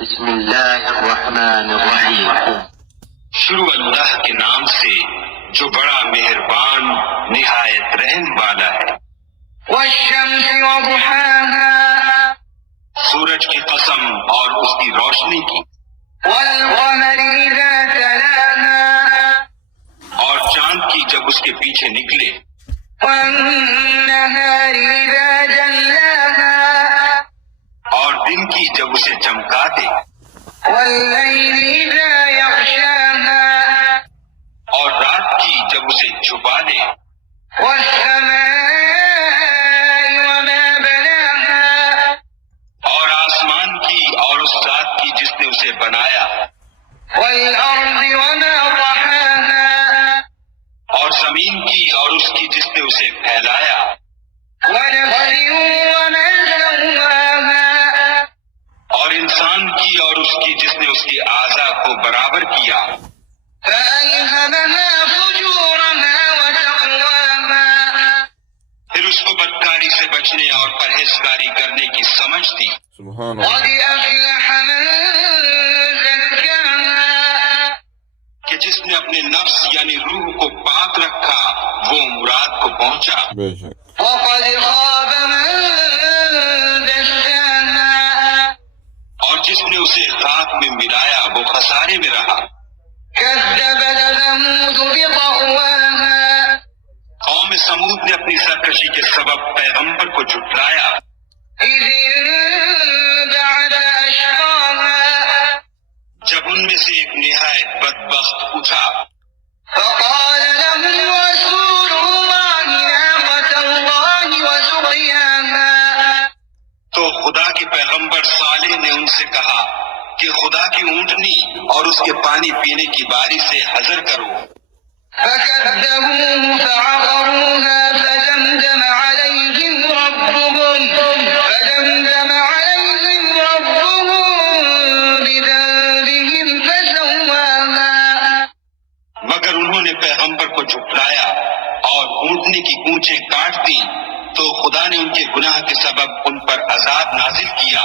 بسم اللہ الرحمن الرحیم۔ شروع اللہ کے نام سے جو بڑا مہربان نہایت رحم والا ہے۔ والشمس وضحاها، سورج کی قسم اور اس کی روشنی کی، والقمر إذا تلاها، اور چاند کی جب اس کے پیچھے نکلے، والنهار إذا جلاها، اور دن کی جب اسے چمکا دے، والليل إذا يغشاها، اور رات کی جب اسے چھپا دے، والسماء وما بناها، اور آسمان کی اور اس ذات کی جس نے اسے بنایا، والأرض وما طحاها، اور زمین کی اور اس کی جس نے اسے پھیلایا، ونفس وما سواها، اور انسان کی اور اس کی جس نے اس کی اعضاء کو برابر کیا، فألهمها فجورها وتقواها، پھر اس کو بدکاری سے بچنے اور پرہیزگاری کرنے کی سمجھ دی۔ سبحان قد اللہ۔ أفلح من زكاها، کہ جس نے اپنے نفس یعنی روح کو پاک رکھا وہ مراد کو پہنچا، بے شک۔ وقد خاب من دساها، اور جس نے اسے خاک میں ملایا وہ خسارے میں رہا۔ كذبت ثمود بطغواها، قوم سمود نے اپنی سرکشی کے سبب پیغمبر کو جھٹلایا، إذ انبعث أشقاها، جب ان میں سے ایک نہایت بدبخت اٹھا فقال لهم رسول الله ناقة الله وسقياها، تو خدا کے پیغمبر صالح نے ان سے کہا کہ خدا کی اونٹنی اور اس کے پانی پینے کی باری سے حذر کرو۔ فكذبوه فعقروها فدمدم عليهم بذنبهم فسواها، مگر انہوں نے پیغمبر کو جھٹلایا اور اونٹنی کی کونچیں کاٹ دی تو خدا نے ان کے گناہ کے سبب ان پر عذاب نازل کیا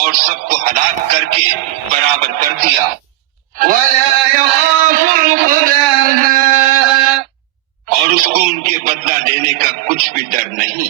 اور سب کو ہلاک کر کے برابر کر دیا۔ ولا يخاف عقباها، اور اس کو ان کے بدلہ لینے کا کچھ بھی ڈر نہیں۔